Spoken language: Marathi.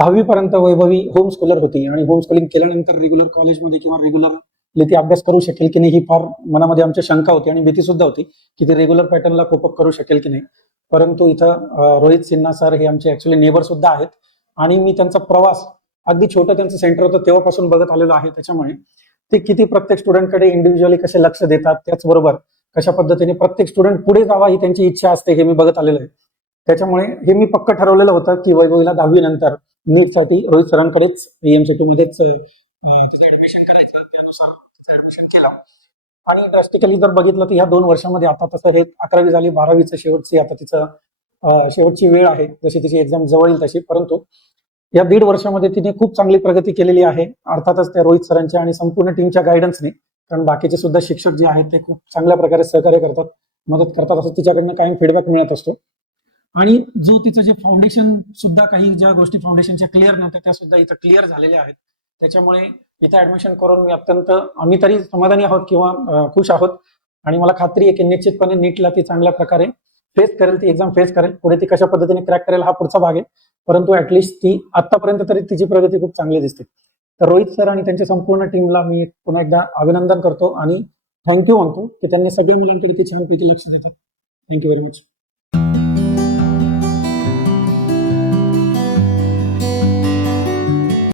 10वी पर्यंत वैभवी होम स्कूलर होती आणि होम स्कूलिंग केल्यानंतर रेग्युलर कॉलेजमध्ये किंवा रेग्युलरली ती अभ्यास करू शकेल की नाही ही फार मनामध्ये आमच्या शंका होती आणि भीती सुद्धा होती की ती रेग्युलर पॅटर्नला कोपअप करू शकेल की नाही. परंतु इथं रोहित सिन्हा सर हे आमचे ऍक्च्युली नेबर सुद्धा आहेत आणि मी त्यांचा प्रवास अगदी छोटं त्यांचं सेंटर होतं तेव्हापासून बघत आलेलो आहे. त्याच्यामुळे ते किती प्रत्येक स्टुडंटकडे इंडिव्हिज्युअली कसे लक्ष देतात, त्याचबरोबर कशा पद्धतीने प्रत्येक स्टुडंट पुढे जावा ही त्यांची इच्छा असते हे मी बघत आलेलो आहे. त्याच्यामुळे हे मी पक्क ठरवलेलं होतं की वैभवीला 10वी नंतर नीटसाठी रोहित सरांकडेच एमसीटी मध्येच ऍडमिशन करायचं. त्यानुसार ऍडमिशन केलं आणि ड्रास्टिकली जर बघितलं तर ह्या 2 वर्षामध्ये आता तसं हे 11वी झाली, 12वीचं शेवटची आता तिचं शेवटची वेळ आहे, जशी तिची एक्झाम जवळ येईल तशी. परंतु या 1.5 वर्षामध्ये तिने खूप चांगली प्रगती केलेली आहे, अर्थातच त्या रोहित सरांच्या आणि संपूर्ण टीमच्या गायडन्सने. कारण बाकीचे सुद्धा शिक्षक जे आहेत ते खूप चांगल्या प्रकारे सहकार्य करतात, मदत करतात, असं तिच्याकडनं कायम फीडबॅक मिळत असतो. आणि जो तिचं जे फाउंडेशन सुद्धा काही ज्या गोष्टी फाउंडेशनच्या क्लिअर नव्हत्या त्या सुद्धा इथं क्लिअर झालेल्या आहेत. त्याच्यामुळे इथं ऍडमिशन करून मी आम्ही तरी समाधानी आहोत किंवा खुश आहोत आणि मला खात्री आहे की निश्चितपणे नीटला ती चांगल्या प्रकारे फेस करेल, ती एक्झाम फेस करेल. पुढे ती कशा पद्धतीने क्रॅक करेल हा पुढचा भाग आहे, परंतु ऍटलिस्ट ती आतापर्यंत तरी तिची प्रगती खूप चांगली दिसते. तर रोहित सर आणि त्यांच्या संपूर्ण टीमला मी पुन्हा एकदा अभिनंदन करतो आणि थँक्यू म्हणतो की त्यांनी सगळ्या मुलांकडे ती छानपैकी लक्ष देतात. Thank you very much.